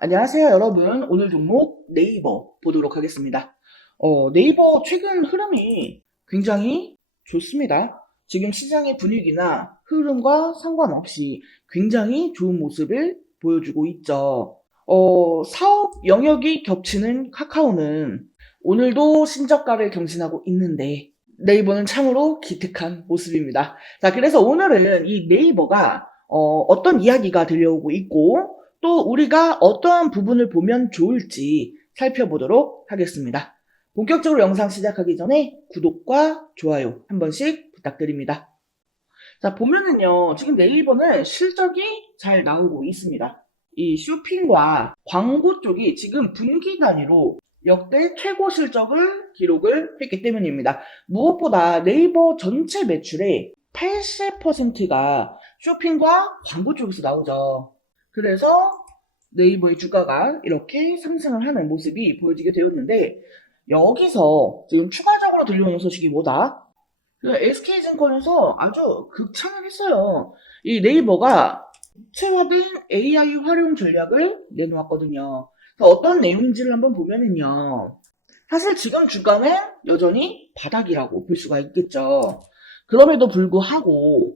안녕하세요, 여러분. 오늘 종목 네이버 보도록 하겠습니다. 네이버 최근 흐름이 굉장히 좋습니다. 지금 시장의 분위기나 흐름과 상관없이 굉장히 좋은 모습을 보여주고 있죠. 사업 영역이 겹치는 카카오는 오늘도 신저가를 경신하고 있는데 네이버는 참으로 기특한 모습입니다. 자, 그래서 오늘은 이 네이버가 어떤 이야기가 들려오고 있고 또 우리가 어떠한 부분을 보면 좋을지 살펴보도록 하겠습니다. 본격적으로 영상 시작하기 전에 구독과 좋아요 한 번씩 부탁드립니다. 자, 보면은요, 지금 네이버는 실적이 잘 나오고 있습니다. 이 쇼핑과 광고 쪽이 지금 분기 단위로 역대 최고 실적을 기록을 했기 때문입니다. 무엇보다 네이버 전체 매출의 80%가 쇼핑과 광고 쪽에서 나오죠. 그래서 네이버의 주가가 이렇게 상승을 하는 모습이 보여지게 되었는데, 여기서 지금 추가적으로 들려오는 소식이 뭐다? SK증권에서 아주 극찬을 했어요. 이 네이버가 구체화된 AI 활용 전략을 내놓았거든요. 그래서 어떤 내용인지를 한번 보면은요. 사실 지금 주가는 여전히 바닥이라고 볼 수가 있겠죠. 그럼에도 불구하고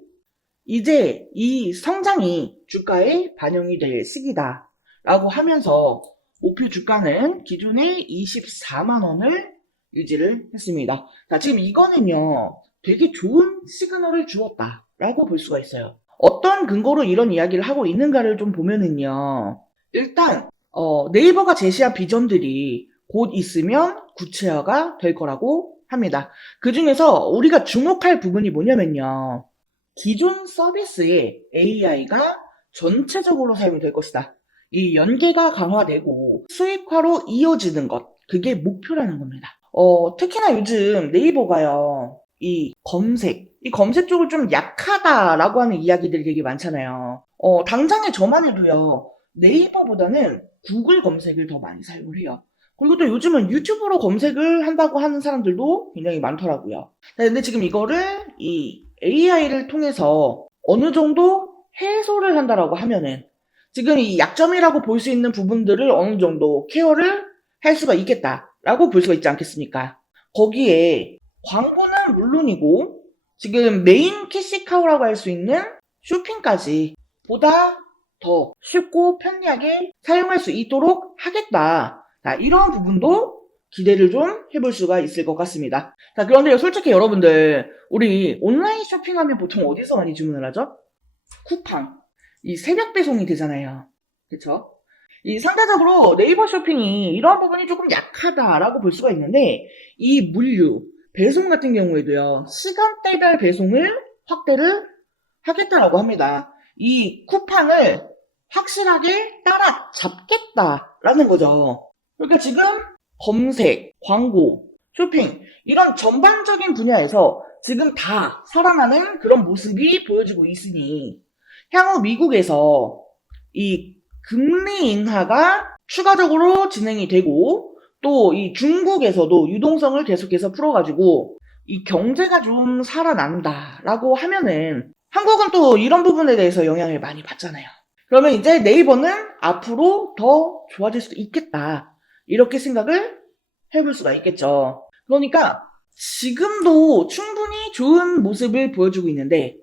이제 이 성장이 주가에 반영이 될 시기다라고 하면서 목표 주가는 기존의 24만 원을 유지를 했습니다. 자, 지금 이거는요, 되게 좋은 시그널을 주었다라고 볼 수가 있어요. 어떤 근거로 이런 이야기를 하고 있는가를 좀 보면은요, 일단 네이버가 제시한 비전들이 곧 있으면 구체화가 될 거라고 합니다. 그 중에서 우리가 주목할 부분이 뭐냐면요, 기존 서비스에 AI가 전체적으로 사용이 될 것이다. 이 연계가 강화되고 수익화로 이어지는 것, 그게 목표라는 겁니다. 특히나 요즘 네이버가요, 이 검색 쪽을 좀 약하다라고 하는 이야기들이 되게 많잖아요. 당장에 저만 해도요, 네이버보다는 구글 검색을 더 많이 사용을 해요. 그리고 또 요즘은 유튜브로 검색을 한다고 하는 사람들도 굉장히 많더라고요. 근데 지금 이거를 이 AI를 통해서 어느 정도 해소를 한다라고 하면은 지금 이 약점이라고 볼 수 있는 부분들을 어느 정도 케어를 할 수가 있겠다라고 볼 수가 있지 않겠습니까? 거기에 광고는 물론이고 지금 메인 캐시카우라고 할 수 있는 쇼핑까지 보다 더 쉽고 편리하게 사용할 수 있도록 하겠다. 자, 이런 부분도 기대를 좀 해볼 수가 있을 것 같습니다. 자, 그런데 솔직히 여러분들, 우리 온라인 쇼핑하면 보통 어디서 많이 주문을 하죠? 쿠팡. 이 새벽 배송이 되잖아요. 그쵸? 이 상대적으로 네이버 쇼핑이 이런 부분이 조금 약하다라고 볼 수가 있는데, 이 물류, 배송 같은 경우에도요, 시간대별 배송을 확대를 하겠다라고 합니다. 이 쿠팡을 확실하게 따라잡겠다라는 거죠. 그러니까 지금 검색, 광고, 쇼핑 이런 전반적인 분야에서 지금 다 살아나는 그런 모습이 보여지고 있으니 향후 미국에서 이 금리 인하가 추가적으로 진행이 되고 또 이 중국에서도 유동성을 계속해서 풀어가지고 이 경제가 좀 살아난다라고 하면은 한국은 또 이런 부분에 대해서 영향을 많이 받잖아요. 그러면 이제 네이버는 앞으로 더 좋아질 수도 있겠다. 이렇게 생각을 해볼 수가 있겠죠. 그러니까 지금도 충분히 좋은 모습을 보여주고 있는데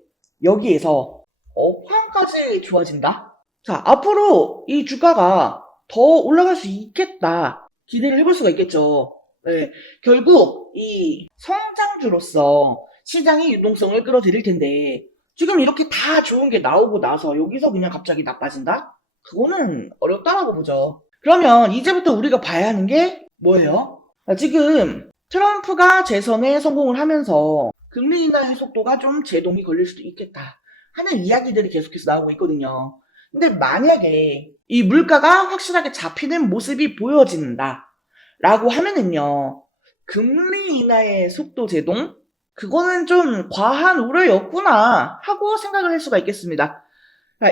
여기에서 업황까지 좋아진다? 자, 앞으로 이 주가가 더 올라갈 수 있겠다. 기대를 해볼 수가 있겠죠. 네, 결국 이 성장주로서 시장의 유동성을 끌어들일 텐데 지금 이렇게 다 좋은 게 나오고 나서 여기서 그냥 갑자기 나빠진다? 그거는 어렵다라고 보죠. 그러면 이제부터 우리가 봐야 하는 게 뭐예요? 지금 트럼프가 재선에 성공을 하면서 금리 인하의 속도가 좀 제동이 걸릴 수도 있겠다 하는 이야기들이 계속해서 나오고 있거든요. 근데 만약에 이 물가가 확실하게 잡히는 모습이 보여진다 라고 하면은요, 금리 인하의 속도 제동? 그거는 좀 과한 우려였구나 하고 생각을 할 수가 있겠습니다.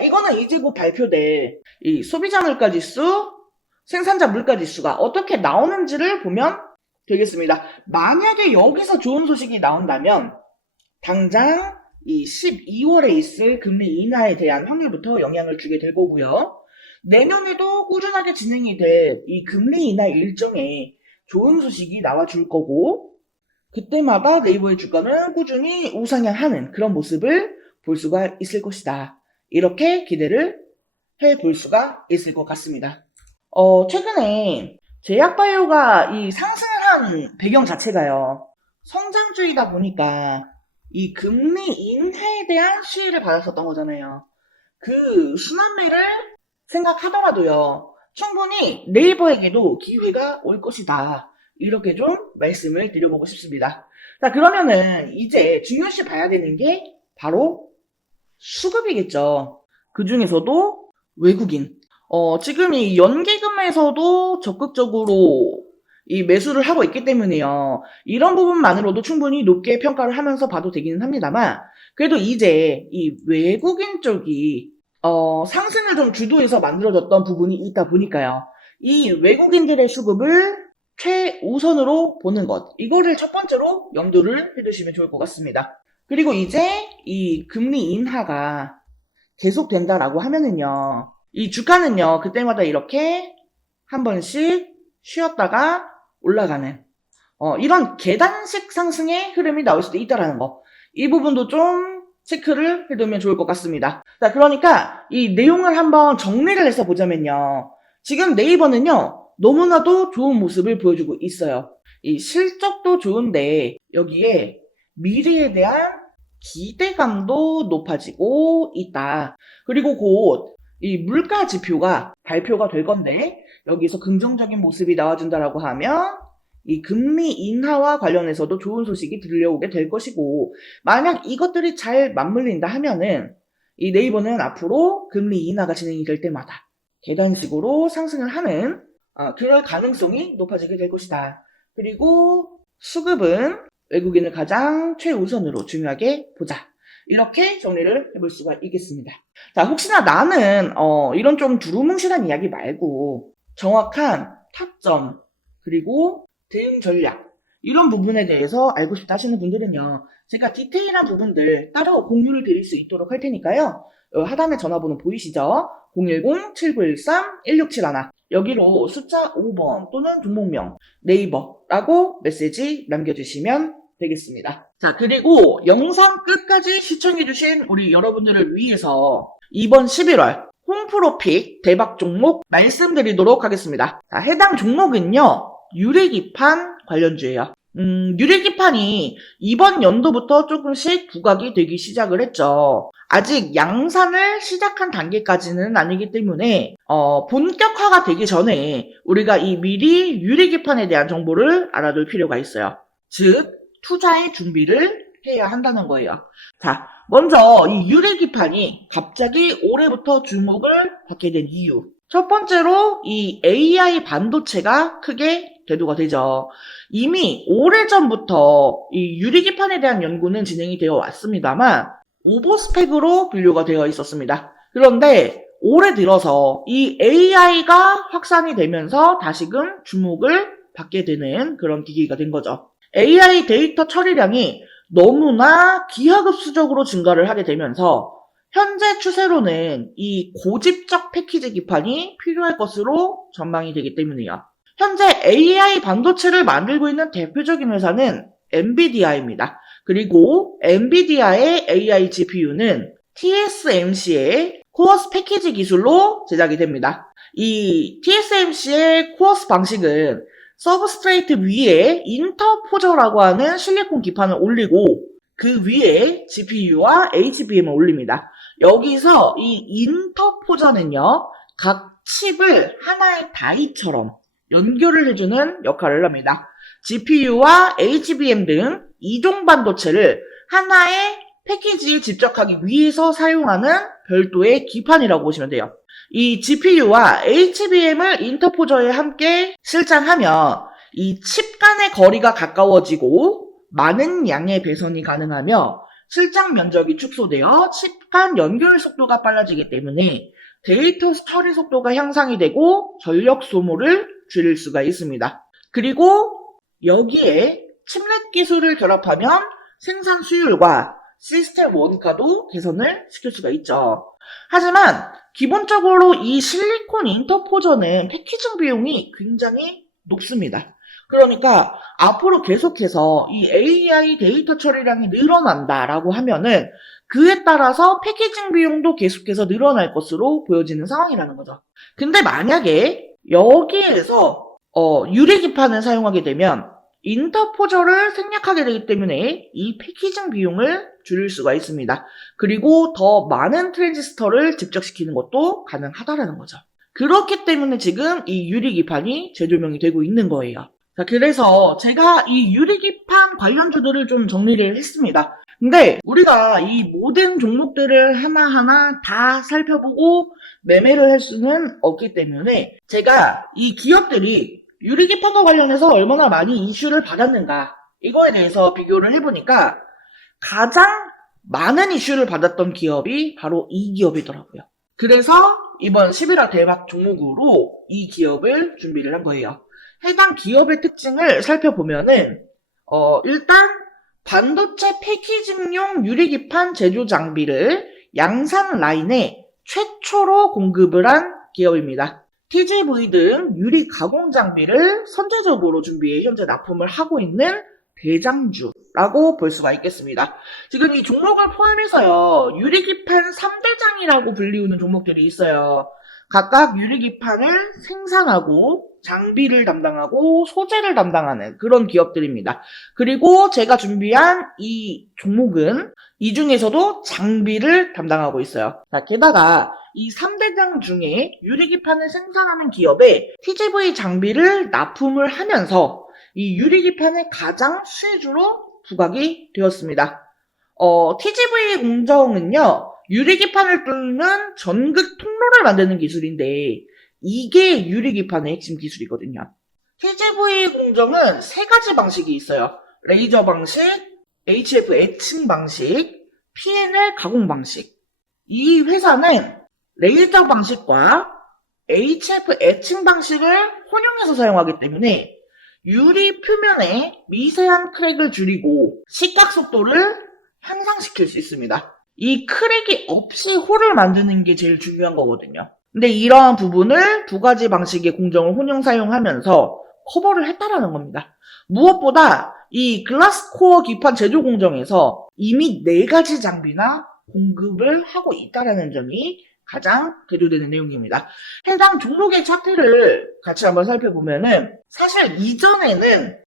이거는 이제 곧 발표될 이 소비자 물가 지수, 생산자 물가 지수가 어떻게 나오는지를 보면 되겠습니다. 만약에 여기서 좋은 소식이 나온다면 당장 이 12월에 있을 금리 인하에 대한 확률부터 영향을 주게 될 거고요. 내년에도 꾸준하게 진행이 될 이 금리 인하 일정에 좋은 소식이 나와줄 거고, 그때마다 네이버의 주가는 꾸준히 우상향하는 그런 모습을 볼 수가 있을 것이다. 이렇게 기대를 해볼 수가 있을 것 같습니다. 최근에 제약바이오가 이 상승을 한 배경 자체가요. 성장주의다 보니까 이 금리 인하에 대한 시위를 받았었던 거잖아요. 그 순환매를 생각하더라도요. 충분히 네이버에게도 기회가 올 것이다. 이렇게 좀 말씀을 드려보고 싶습니다. 자, 그러면은 이제 중요시 봐야 되는 게 바로 수급이겠죠. 그 중에서도 외국인. 지금 이 연계금에서도 적극적으로 이 매수를 하고 있기 때문에요. 이런 부분만으로도 충분히 높게 평가를 하면서 봐도 되기는 합니다만, 그래도 이제 이 외국인 쪽이 상승을 좀 주도해서 만들어졌던 부분이 있다 보니까요. 이 외국인들의 수급을 최우선으로 보는 것. 이거를 첫 번째로 염두를 해두시면 좋을 것 같습니다. 그리고 이제 이 금리 인하가 계속된다라고 하면은요. 이 주가는요. 그때마다 이렇게 한 번씩 쉬었다가 올라가는 이런 계단식 상승의 흐름이 나올 수도 있다라는 거. 이 부분도 좀 체크를 해두면 좋을 것 같습니다. 자, 그러니까 이 내용을 한번 정리를 해서 보자면요. 지금 네이버는요. 너무나도 좋은 모습을 보여주고 있어요. 이 실적도 좋은데 여기에 미래에 대한 기대감도 높아지고 있다. 그리고 곧 이 물가 지표가 발표가 될 건데 여기서 긍정적인 모습이 나와준다라고 하면 이 금리 인하와 관련해서도 좋은 소식이 들려오게 될 것이고, 만약 이것들이 잘 맞물린다 하면은 이 네이버는 앞으로 금리 인하가 진행이 될 때마다 계단식으로 상승을 하는 그럴 가능성이 높아지게 될 것이다. 그리고 수급은 외국인을 가장 최우선으로 중요하게 보자. 이렇게 정리를 해볼 수가 있겠습니다. 자, 혹시나 나는 이런 좀 두루뭉실한 이야기 말고 정확한 타점 그리고 대응 전략 이런 부분에 대해서 알고 싶다 하시는 분들은요. 제가 디테일한 부분들 따로 공유를 드릴 수 있도록 할 테니까요. 하단에 전화번호 보이시죠? 010-7913-1671 여기로 숫자 5번 또는 종목명 네이버라고 메시지 남겨주시면 되겠습니다. 자, 그리고 영상 끝까지 시청해주신 우리 여러분들을 위해서 이번 11월 홈프로픽 대박 종목 말씀드리도록 하겠습니다. 자, 해당 종목은요. 유리기판 관련주예요. 유리기판이 이번 연도부터 조금씩 부각이 되기 시작을 했죠. 아직 양산을 시작한 단계까지는 아니기 때문에 본격화가 되기 전에 우리가 이 미리 유리기판에 대한 정보를 알아둘 필요가 있어요. 즉 투자의 준비를 해야 한다는 거예요. 자, 먼저 이 유리기판이 갑자기 올해부터 주목을 받게 된 이유. 첫 번째로 이 AI 반도체가 크게 대두가 되죠. 이미 오래전부터 이 유리기판에 대한 연구는 진행이 되어 왔습니다만 오버스펙으로 분류가 되어 있었습니다. 그런데 올해 들어서 이 AI가 확산이 되면서 다시금 주목을 받게 되는 그런 기기가 된 거죠. AI 데이터 처리량이 너무나 기하급수적으로 증가를 하게 되면서 현재 추세로는 이 고집적 패키지 기판이 필요할 것으로 전망이 되기 때문이에요. 현재 AI 반도체를 만들고 있는 대표적인 회사는 엔비디아입니다. 그리고 엔비디아의 AI GPU는 TSMC의 코어스 패키지 기술로 제작이 됩니다. 이 TSMC의 코어스 방식은 서브스트레이트 위에 인터포저라고 하는 실리콘 기판을 올리고 그 위에 GPU와 HBM을 올립니다. 여기서 이 인터포저는요, 각 칩을 하나의 다이처럼 연결을 해주는 역할을 합니다. GPU와 HBM 등 이종 반도체를 하나의 패키지에 집적하기 위해서 사용하는 별도의 기판이라고 보시면 돼요. 이 GPU와 HBM을 인터포저에 함께 실장하면 이 칩 간의 거리가 가까워지고 많은 양의 배선이 가능하며 실장 면적이 축소되어 칩 간 연결 속도가 빨라지기 때문에 데이터 처리 속도가 향상이 되고 전력 소모를 줄일 수가 있습니다. 그리고 여기에 칩넷 기술을 결합하면 생산 수율과 시스템 원가도 개선을 시킬 수가 있죠. 하지만 기본적으로 이 실리콘 인터포저는 패키징 비용이 굉장히 높습니다. 그러니까 앞으로 계속해서 이 AI 데이터 처리량이 늘어난다라고 하면은 그에 따라서 패키징 비용도 계속해서 늘어날 것으로 보여지는 상황이라는 거죠. 근데 만약에 여기에서 유리기판을 사용하게 되면 인터포저를 생략하게 되기 때문에 이 패키징 비용을 줄일 수가 있습니다. 그리고 더 많은 트랜지스터를 집적시키는 것도 가능하다라는 거죠. 그렇기 때문에 지금 이 유리기판이 재조명이 되고 있는 거예요. 자, 그래서 제가 이 유리기판 관련주들을 좀 정리를 했습니다. 근데 우리가 이 모든 종목들을 하나하나 다 살펴보고 매매를 할 수는 없기 때문에 제가 이 기업들이 유리기판과 관련해서 얼마나 많이 이슈를 받았는가 이거에 대해서 비교를 해보니까 가장 많은 이슈를 받았던 기업이 바로 이 기업이더라고요. 그래서 이번 11화 대박 종목으로 이 기업을 준비를 한 거예요. 해당 기업의 특징을 살펴보면은 일단 반도체 패키징용 유리기판 제조 장비를 양산 라인에 최초로 공급을 한 기업입니다. TGV 등 유리 가공 장비를 선제적으로 준비해 현재 납품을 하고 있는 대장주라고 볼 수가 있겠습니다. 지금 이 종목을 포함해서요, 유리기판 3대장이라고 불리우는 종목들이 있어요. 각각 유리기판을 생산하고 장비를 담당하고 소재를 담당하는 그런 기업들입니다. 그리고 제가 준비한 이 종목은 이 중에서도 장비를 담당하고 있어요. 자, 게다가 이 3대장 중에 유리기판을 생산하는 기업에 TGV 장비를 납품을 하면서 이 유리기판의 가장 수혜주로 부각이 되었습니다. TGV 공정은요, 유리기판을 뚫는 전극 통로를 만드는 기술인데 이게 유리기판의 핵심 기술이거든요. TGV 공정은 세 가지 방식이 있어요. 레이저 방식, HF 애칭 방식, PNL 가공 방식. 이 회사는 레이저 방식과 HF 애칭 방식을 혼용해서 사용하기 때문에 유리 표면에 미세한 크랙을 줄이고 시각 속도를 향상시킬 수 있습니다. 이 크랙이 없이 홀을 만드는 게 제일 중요한 거거든요. 근데 이러한 부분을 두 가지 방식의 공정을 혼용 사용하면서 커버를 했다라는 겁니다. 무엇보다 이 글라스코어 기판 제조 공정에서 이미 4가지 장비나 공급을 하고 있다라는 점이 가장 대조되는 내용입니다. 해당 종목의 차트를 같이 한번 살펴보면은 사실 이전에는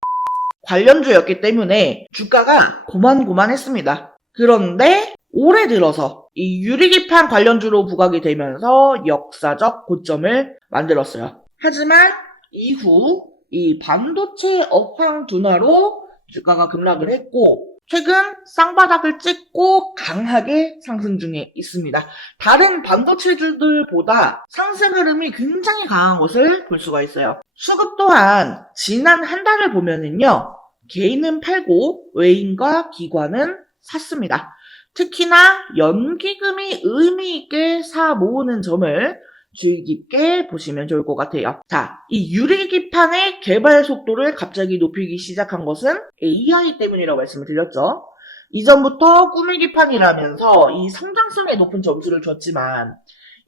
관련주였기 때문에 주가가 고만고만했습니다. 그런데 올해 들어서 이 유리기판 관련주로 부각이 되면서 역사적 고점을 만들었어요. 하지만 이후 이 반도체 업황 둔화로 주가가 급락을 했고 최근 쌍바닥을 찍고 강하게 상승 중에 있습니다. 다른 반도체주들보다 상승 흐름이 굉장히 강한 것을 볼 수가 있어요. 수급 또한 지난 한 달을 보면은요, 개인은 팔고 외인과 기관은 샀습니다. 특히나 연기금이 의미 있게 사 모으는 점을 주의 깊게 보시면 좋을 것 같아요. 자, 이 유리기판의 개발 속도를 갑자기 높이기 시작한 것은 AI 때문이라고 말씀을 드렸죠. 이전부터 꾸미기판이라면서 이 성장성에 높은 점수를 줬지만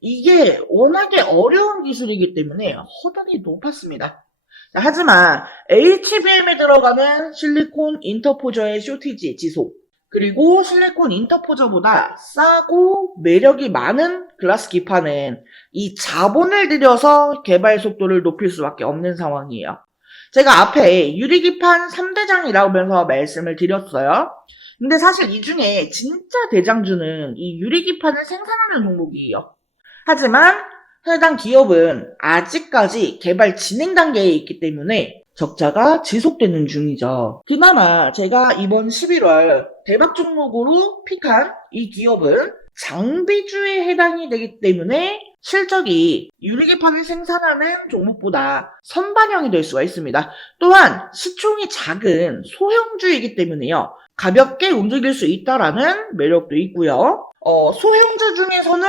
이게 워낙에 어려운 기술이기 때문에 허들이 높았습니다. 자, 하지만 HBM에 들어가는 실리콘 인터포저의 쇼티지 지속, 그리고 실리콘 인터포저보다 싸고 매력이 많은 글라스 기판은 이 자본을 들여서 개발 속도를 높일 수밖에 없는 상황이에요. 제가 앞에 유리기판 3대장이라면서 말씀을 드렸어요. 근데 사실 이 중에 진짜 대장주는 이 유리기판을 생산하는 종목이에요. 하지만 해당 기업은 아직까지 개발 진행 단계에 있기 때문에 적자가 지속되는 중이죠. 그나마 제가 이번 11월 대박 종목으로 픽한 이 기업은 장비주에 해당이 되기 때문에 실적이 유리기판을 생산하는 종목보다 선반영이 될 수가 있습니다. 또한 시총이 작은 소형주이기 때문에요. 가볍게 움직일 수 있다라는 매력도 있고요. 소형주 중에서는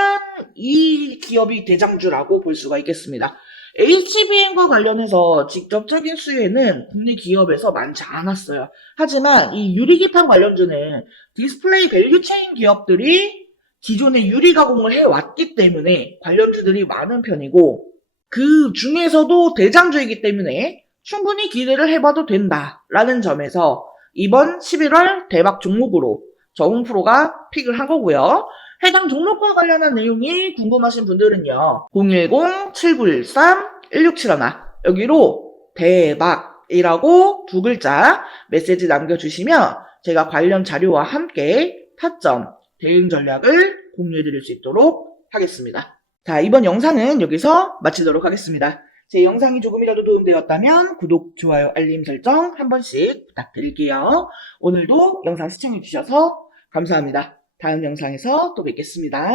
이 기업이 대장주라고 볼 수가 있겠습니다. HBM과 관련해서 직접적인 수혜는 국내 기업에서 많지 않았어요. 하지만 이 유리기판 관련주는 디스플레이 밸류체인 기업들이 기존에 유리 가공을 해왔기 때문에 관련주들이 많은 편이고, 그 중에서도 대장주이기 때문에 충분히 기대를 해봐도 된다라는 점에서 이번 11월 대박 종목으로 저웅프로가 픽을 한 거고요. 해당 종목과 관련한 내용이 궁금하신 분들은요, 010-7913-1671 여기로 대박이라고 두 글자 메시지 남겨주시면 제가 관련 자료와 함께 타점, 대응 전략을 공유해드릴 수 있도록 하겠습니다. 자, 이번 영상은 여기서 마치도록 하겠습니다. 제 영상이 조금이라도 도움되었다면 구독, 좋아요, 알림 설정 한 번씩 부탁드릴게요. 오늘도 영상 시청해주셔서 감사합니다. 다음 영상에서 또 뵙겠습니다.